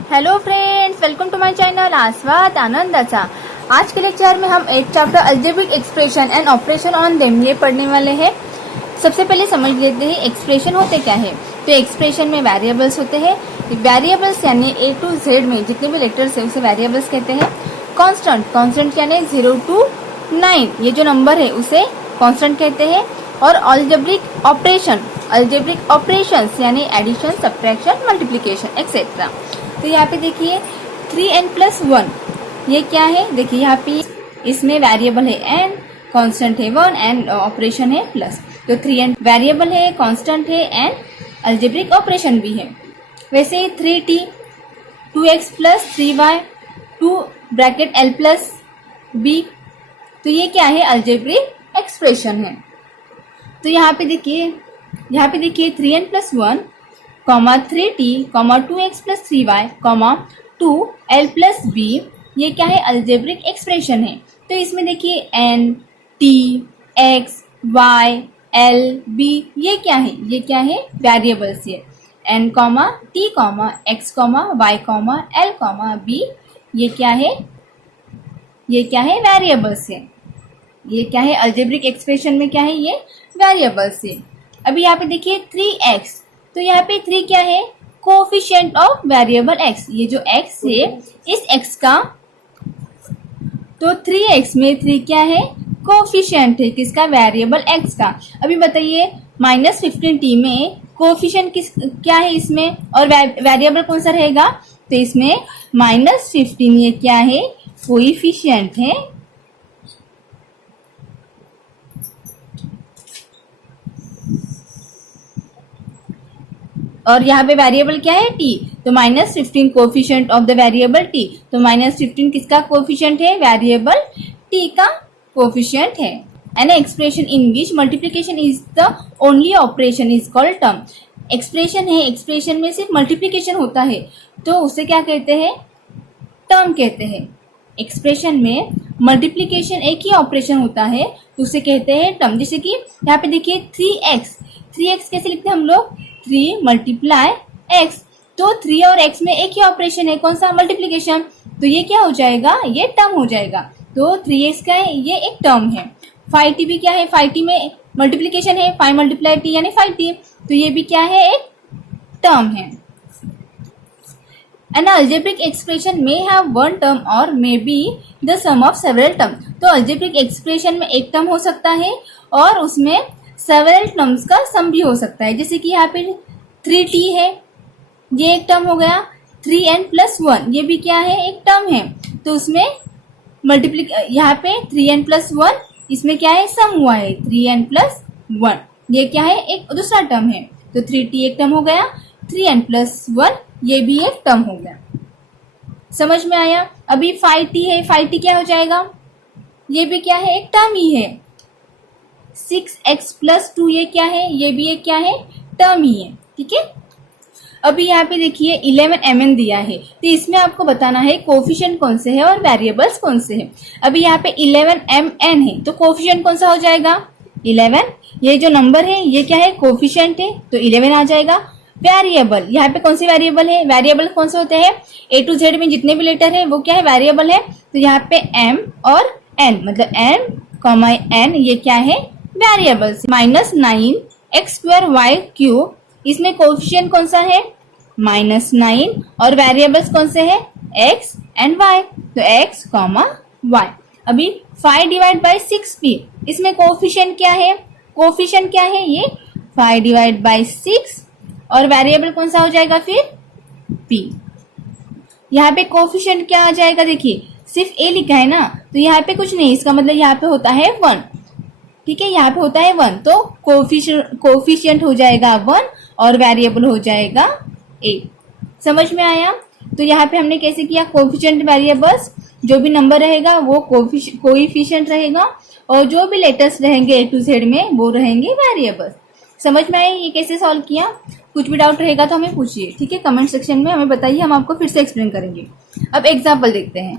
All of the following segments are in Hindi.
Hello friends, welcome to my channel Aswad Anandacha. आज के लेक्चर में हम 8 chapter algebraic expression and operation on them ये पढ़ने वाले हैं। सबसे पहले समझ लेते हैं एक्सप्रेशन होते क्या है। तो एक्सप्रेशन में वेरिएबल्स होते हैं। वेरिएबल्स यानी ए टू जेड में जितने भी लेटर्स है उसे वेरिएबल्स कहते हैं। कांस्टेंट यानी 0 to 9 ये जो नंबर है उसे कांस्टेंट कहते हैं। और अल्जेब्रिक ऑपरेशंस यानी एडिशन, सब्ट्रैक्शन, मल्टीप्लिकेशन एक्सेट्रा। तो यहाँ पे देखिए 3n+1 ये क्या है। देखिए यहाँ पे इसमें वेरिएबल है n, कांस्टेंट है 1 एंड ऑपरेशन है प्लस। तो 3n वेरिएबल है, कांस्टेंट है एंड अल्जेब्रिक ऑपरेशन भी है। वैसे 3t 2x + 3y 2 bracket l + b, तो ये क्या है, अल्जेब्रिक एक्सप्रेशन है। तो यहाँ पे देखिए 3n+1, 3t, 2x + 3y, 2l + b ये क्या है, अल्जेब्रिक एक्सप्रेशन है। तो इसमें देखिए n, t, x, y, l, b ये क्या है, वेरिएबल्स है। n, t, x, y, l, b ये क्या है, वेरिएबल्स है। ये क्या है, अल्जेब्रिक एक्सप्रेशन में क्या है, ये वेरिएबल्स है। अभी यहाँ पे देखिए 3x, तो यहाँ पे 3 क्या है, कोफिशिएंट ऑफ वेरिएबल x। ये जो x है इस x का, तो 3x में 3 क्या है, कोफिशिएंट है किसका, वेरिएबल x का। अभी बताइए -15t में कोफिशिएंट क्या है इसमें, और वेरिएबल कौन सा रहेगा। तो इसमें -15 ये क्या है, कोएफिशिएंट है। और यहाँ पे वेरिएबल क्या है, t। तो -15 coefficient of the variable t। तो -15 किसका कोफिशिएंट है, वेरिएबल t का कोफिशिएंट है। An expression in which multiplication is the only operation is called term. Expression है, एक्सप्रेशन में सिर्फ मल्टीप्लिकेशन होता है तो उसे क्या कहते हैं, टर्म कहते हैं। एक्सप्रेशन में मल्टीप्लिकेशन एक ही ऑपरेशन होता है तो उसे कहते हैं टर्म। जैसे कि यहाँ पे देखिए 3x कैसे लिखते हैं हम लोग, 3 × x। तो 3 और x में एक ही ऑपरेशन है, कौन सा, मल्टीप्लिकेशन। तो ये क्या हो जाएगा, ये टर्म हो जाएगा। तो 3x का है, ये एक टर्म है। 5t भी क्या है, 5t में मल्टीप्लिकेशन है, 5 × t यानी 5t। तो ये भी क्या है, एक टर्म है। An algebraic expression may have one term or may be the sum of several terms। तो algebraic expression में एक टर्म हो सकता है और उसमें several terms का सम भी हो सकता है। जैसे कि यहाँ पे 3t है, ये एक टर्म हो गया। 3n+1 ये भी क्या है, एक टर्म है। तो उसमें यहाँ पे 3n+1 इसमें क्या है, सम हुआ है। 3n+1 ये क्या है, एक दूसरा टर्म है। तो 3t एक टर्म हो गया, 3n+1 ये भी एक टर्म हो गया। समझ में आया। अभी 5t है, 5t क्या हो जाएगा, ये भी क्या है, एक टर्म ही है। 6x + 2 ये क्या है, ये भी एक क्या है, टर्म ही है। ठीक है। अभी यहाँ पे देखिए 11mn दिया है तो इसमें आपको बताना है कोफिशिएंट कौन से है और वेरिएबल्स कौन से है। अभी यहाँ पे 11mn है तो कोफिशिएंट कौन सा हो जाएगा, 11। ये जो नंबर है ये क्या है, कोफिशिएंट है तो 11 आ जाएगा। वेरिएबल, यहाँ पे कौन सी वेरिएबल है, वेरिएबल कौन से होते हैं, ए टू जेड में जितने भी लेटर है वो क्या है, वेरिएबल है। तो यहाँ पे m और n मतलब m, n ये क्या है, वेरिएबल्स। -9x² y³ इसमें कोफिशिएंट कौन सा है, -9 और वेरिएबल्स कौन से है, x एंड y। तो x, y। अभी 5/6p इसमें कोफिशिएंट क्या है, ये 5/6 और वेरिएबल कौन सा हो जाएगा फिर, p। यहाँ पे कोफिशिएंट क्या आ जाएगा, देखिए सिर्फ a लिखा है ना तो यहाँ पे कुछ नहीं, इसका मतलब यहाँ पे होता है 1। ठीक है, यहाँ पे होता है 1 तो कोफिशिएंट हो जाएगा 1 और वेरिएबल हो जाएगा a। समझ में आया। तो यहाँ पे हमने कैसे किया, कोफिशिएंट वेरिएबल्स, जो भी नंबर रहेगा वो कोएफिशिएंट रहेगा और जो भी लेटर्स रहेंगे ए टू जेड में वो रहेंगे वेरिएबल्स। समझ में आया ये कैसे सॉल्व किया। कुछ भी डाउट रहेगा तो हमें पूछिए, ठीक है, कमेंट सेक्शन में हमें बताइए, हम आपको फिर से एक्सप्लेन करेंगे। अब एग्जाम्पल देखते हैं।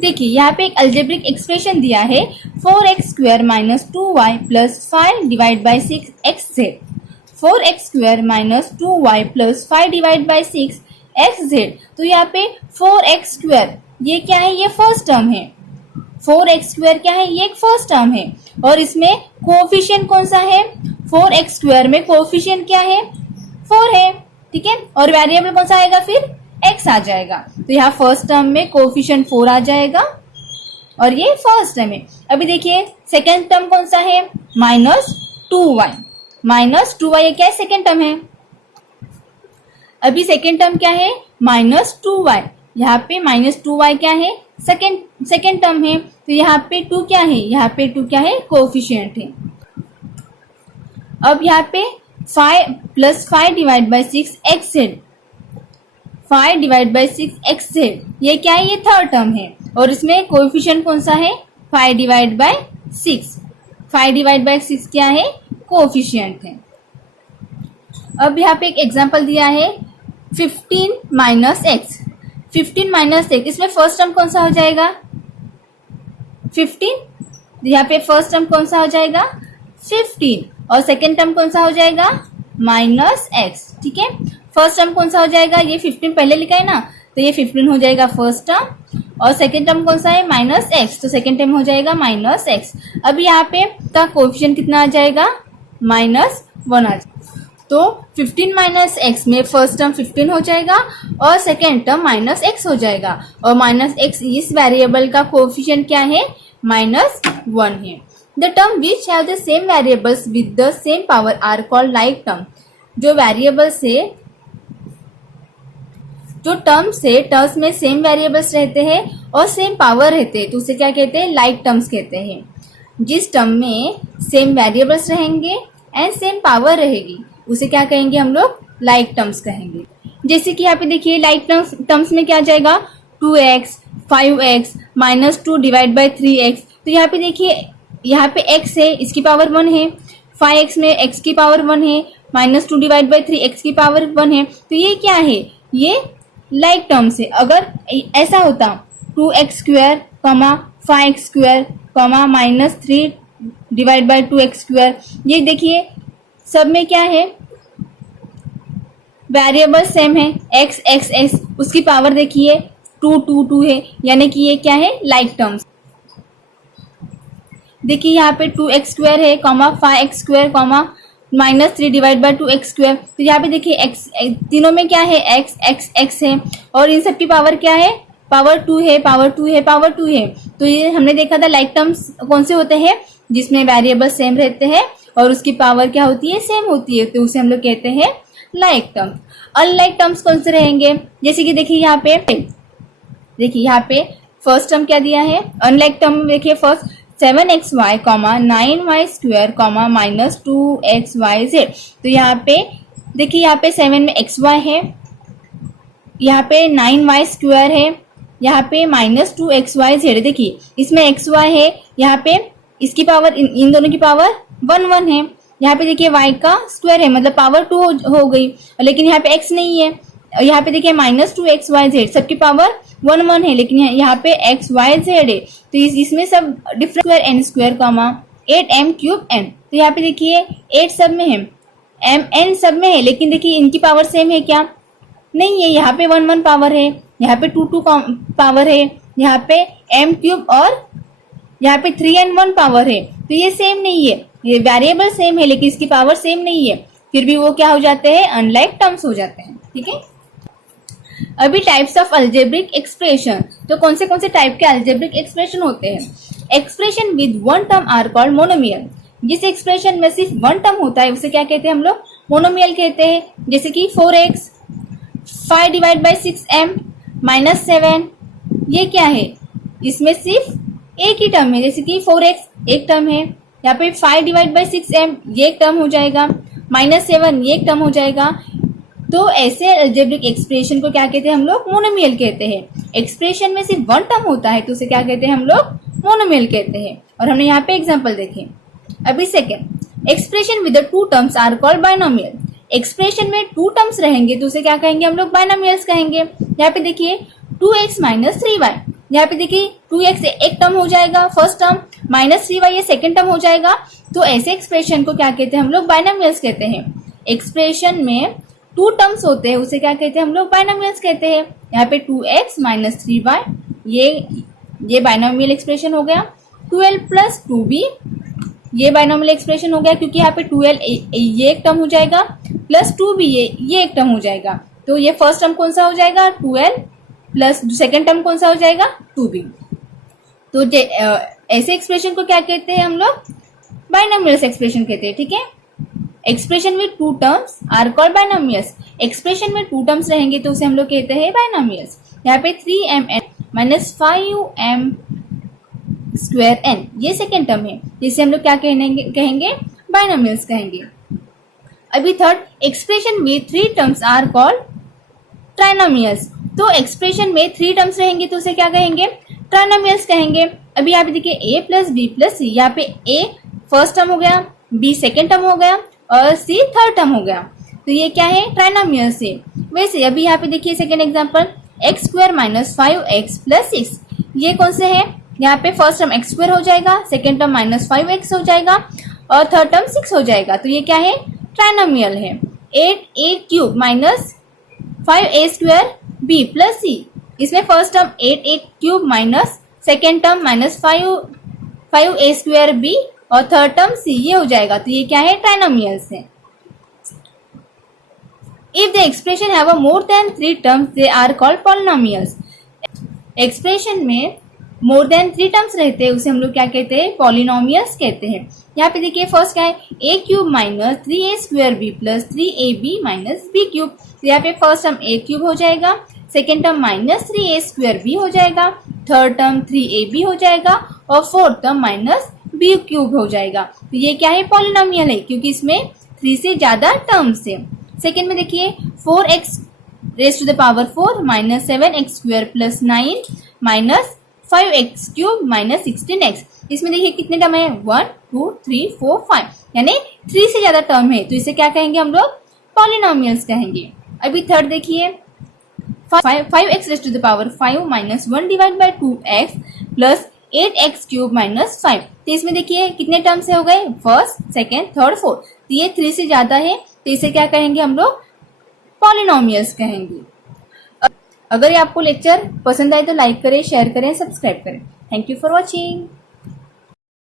देखिए यहाँ पे एक अल्जेब्रिक एक्सप्रेशन दिया है 4x² - 2y + 5/6xz। 4x² - 2y + 5/6 x Z. तो यहाँ पे 4x² ये क्या है, ये फर्स्ट टर्म है। 4x² क्या है, ये एक फर्स्ट टर्म है। और इसमें कोफिशिएंट कौन सा है, 4x² में कोफिशिएंट क्या है, 4 है, ठीक है। और वेरिएबल कौन सा आएगा, फिर x आ जाएगा। तो यहाँ फर्स्ट टर्म में कोफिशिएंट 4 आ जाएगा और ये फर्स्ट टर्म है। अभी देखिए सेकेंड टर्म कौन सा है, -2y। -2y ये क्या है, सेकेंड टर्म है। अभी सेकेंड टर्म क्या है, -2y। यहाँ पे -2y क्या है, सेकेंड टर्म है। तो यहाँ पे 2 क्या है, यहाँ पे 2 क्या है, कोफिशिएंट है। अब यहाँ पे 5 + 5 / 6 xz, 5 / 6 xz ये क्या है, ये थर्ड टर्म है। और इसमें कोएफिशिएंट कौन सा है, 5 / 6। 5 / 6 क्या है, कोएफिशिएंट है। अब यहाँ पे एक एग्जांपल दिया है 15 - x। 15 - x, इसमें फर्स्ट टर्म कौन सा हो जाएगा, 15। यहाँ पे फर्स्ट टर्म कौन सा हो जाएगा, 15। और सेकेंड टर्म कौन सा हो जाएगा, -x, ठीक है। फर्स्ट टर्म कौन सा हो जाएगा, ये 15 पहले लिखा है ना, तो ये 15 हो जाएगा फर्स्ट टर्म। और सेकेंड टर्म कौन सा है, -x, तो सेकेंड टर्म हो जाएगा -x। अब यहाँ पे का कोएफिशिएंट कितना आ जाएगा, -1 आ जाएगा। तो 15 - x में फर्स्ट टर्म 15 हो जाएगा और सेकेंड टर्म -x हो जाएगा। और -x इस वेरिएबल का कोएफिशिएंट क्या है, -1 है। The term which have the same variables with the same power are called like term. जो वेरिएबल से, जो टर्म्स में सेम वेरिएबल्स रहते हैं और सेम पावर रहते हैं तो उसे क्या कहते हैं, लाइक टर्म्स कहते हैं। जिस टर्म में सेम वेरिएबल्स रहेंगे एंड सेम पावर रहेगी उसे क्या कहेंगे हम लोग, लाइक टर्म्स कहेंगे। जैसे कि यहाँ पे देखिए लाइक टर्म्स में क्या आ जाएगा, 2x, 5x, -2 / 3x। तो यहाँ पे देखिए, यहाँ पे x है, इसकी पावर 1 है। 5x में x की पावर 1 है, -2 / 3 x की पावर 1 है। तो ये क्या है, ये लाइक टर्म्स है। अगर ऐसा होता 2x², 5x², -3 / 2x², ये देखिए सब में क्या है, वेरिएबल सेम है, x, उसकी पावर देखिए 2 है, यानी कि ये क्या है, लाइक टर्म्स। देखिए यहाँ पे 2x² है, 5x², -3 / 2x²। तो यहाँ पे देखिए x, तीनों में क्या है, x है। और इन सब की पावर क्या है, पावर 2 है, पावर 2 है, पावर 2 है। तो ये हमने देखा था लाइक टर्म्स कौन से होते हैं, जिसमें वेरिएबल सेम रहते हैं और उसकी पावर क्या होती है, सेम होती है, तो उसे हम लोग कहते हैं लाइक टर्म्स। अनलाइक टर्म्स कौन से रहेंगे, जैसे कि देखिए यहाँ पे फर्स्ट टर्म क्या दिया है, अनलाइक टर्म देखिए फर्स्ट 7xy, 9y², -2xyz। तो यहाँ पे देखिए, यहाँ पे 7 में xy है, यहाँ पे 9y² है, यहाँ पे -2xyz। देखिए इसमें xy है, यहाँ पे इसकी पावर, इन दोनों की पावर 1 है। यहाँ पे देखिए y का स्क्वायर है, मतलब पावर 2 हो गई, लेकिन यहाँ पे x नहीं है। यहाँ पे देखिए -2xyz, सबकी पावर 1 है, लेकिन यहाँ पे xyz है। तो इसमें सब different square n², 8m³ n। तो यहाँ पे देखिए 8 सब में है, n सब में है, लेकिन देखिए इनकी पावर सेम है क्या, नहीं है। यहाँ पे 1 पावर है, यहाँ पे 2 पावर है, यहाँ पे m³ और यहाँ पे 3n1 पावर है। तो ये सेम नहीं है, ये वेरिएबल सेम है लेकिन इसकी पावर सेम नहीं है, फिर भी वो क्या हो जाते हैं, अनलाइक टर्म्स हो जाते हैं, ठीक है। अभी टाइप्स ऑफ अलजेब्रिक एक्सप्रेशन, तो कौन से टाइप के अलजेब्रिक एक्सप्रेशन होते हैं। Expression with 1 term are called monomial. जिस एक्सप्रेशन में सिर्फ 1 टर्म होता है उसे क्या कहते हैं हम लोग, मोनोमियल कहते हैं। जैसे कि 4x, 5 / 6m, -7, ये क्या है, इसमें सिर्फ एक ही टर्म है। जैसे कि 4x एक टर्म है, यहाँ पे 5 / 6m ये एक टर्म हो जाएगा, -7 ये एक टर्म हो जाएगा। तो ऐसे अलजेब्रिक एक्सप्रेशन को क्या कहते हैं हम लोग, मोनोमियल कहते हैं। एक्सप्रेशन में सिर्फ 1 टर्म होता है तो उसे क्या कहते हैं हम लोग, मोनोमियल कहते हैं। और हमने यहाँ पे एग्जांपल देखे। अभी second, expression with 2 terms are called binomial. Expression में 2 टर्म्स रहेंगे तो उसे क्या कहेंगे हम लोग, बाइनोमियल्स कहेंगे। यहाँ पे देखिए 2x - 3y, यहाँ पे देखिए 2x एक टर्म हो जाएगा फर्स्ट टर्म, -3y ये सेकेंड टर्म हो जाएगा। तो ऐसे एक्सप्रेशन को क्या कहते हैं हम लोग, बाइनोमियल्स कहते हैं। एक्सप्रेशन में टू टर्म्स होते हैं उसे क्या कहते हैं हम लोग, बाइनोमियल्स कहते हैं। यहाँ पे 2x माइनस 3y ये बाइनोमियल एक्सप्रेशन हो गया। 12 प्लस 2b ये बाइनोमियल एक्सप्रेशन हो गया, क्योंकि यहाँ पे 12 ये एक टर्म हो जाएगा प्लस 2b ये एक टर्म हो जाएगा। तो ये फर्स्ट टर्म कौन सा हो जाएगा 12 प्लस सेकेंड टर्म कौन सा हो जाएगा 2b। तो ऐसे एक्सप्रेशन को क्या कहते हैं हम लोग, बाइनोमियल्स एक्सप्रेशन कहते हैं। ठीक है, एक्सप्रेशन में two terms are called binomials. Expression में टू टर्म्स रहेंगे तो उसे हम लोग कहते हैं बाइनोमियल्स। यहाँ पे 3mn minus 5m square n ये सेकेंड टर्म है, जिसे हम लोग क्या कहेंगे बाइनोमियल्स कहेंगे। अभी थर्ड, एक्सप्रेशन में three terms are called trinomials. तो एक्सप्रेशन में थ्री टर्म्स रहेंगे तो उसे क्या कहेंगे, ट्राइनोमियल्स कहेंगे। अभी यहाँ पे देखिए a प्लस बी प्लस सी, यहाँ पे a फर्स्ट टर्म हो गया, b सेकेंड टर्म हो गया और c थर्ड टर्म हो गया। तो ये क्या है, ट्राइनोमियल्स है। वैसे अभी यहाँ पे देखिए second example, x square minus 5x plus 6 ये कौन से है, यहाँ पे फर्स्ट टर्म एक्स स्क्वायर हो जाएगा, सेकेंड टर्म माइनस 5x हो जाएगा और थर्ड टर्म 6 हो जाएगा। तो ये क्या है, ट्राइनोमियल है। 8a cube minus 5a square b plus c, इसमें first term 8a cube minus second term minus 5a square b और थर्ड टर्म c ये हो जाएगा। तो ये क्या है, ट्राइनोमियल्स है। If the expression have a more than three terms, they are called polynomials. Expression में मोर देन थ्री टर्म्स रहते हैं उसे हम लोग क्या कहते हैं, पॉलिनोमियल्स कहते हैं। यहाँ पे देखिए फर्स्ट क्या है, a cube minus 3a square b plus 3ab minus b cube. तो यहाँ पे फर्स्ट टर्म a क्यूब हो जाएगा, second term minus 3a square b हो जाएगा, थर्ड टर्म 3ab हो जाएगा और fourth term minus b cube हो जाएगा। तो ये क्या है, पॉलिनोमियल है, क्योंकि इसमें 3 से ज्यादा टर्म्स है। सेकेंड में देखिए 4x raise to the power 4 minus 7x square plus 9 minus 5x cube minus 16x। इसमें देखिए कितने टर्म है, 1 2 3 4 5, यानी 3 से ज्यादा टर्म है, तो इसे क्या कहेंगे हम लोग, पॉलिनोमियल्स कहेंगे। अभी थर्ड देखिए 5x raise to the power 5 minus 1 divide by 2x plus 8x cube minus 5। तो इसमें देखिए कितने टर्म से हो गए, फर्स्ट सेकेंड थर्ड फोर्थ, तो ये 3 से ज्यादा है, तो इसे क्या कहेंगे हम लोग, पॉलिनोमियल्स कहेंगे। अगर ये आपको लेक्चर पसंद आए तो लाइक करें, शेयर करें, सब्सक्राइब करें। Thank you for watching.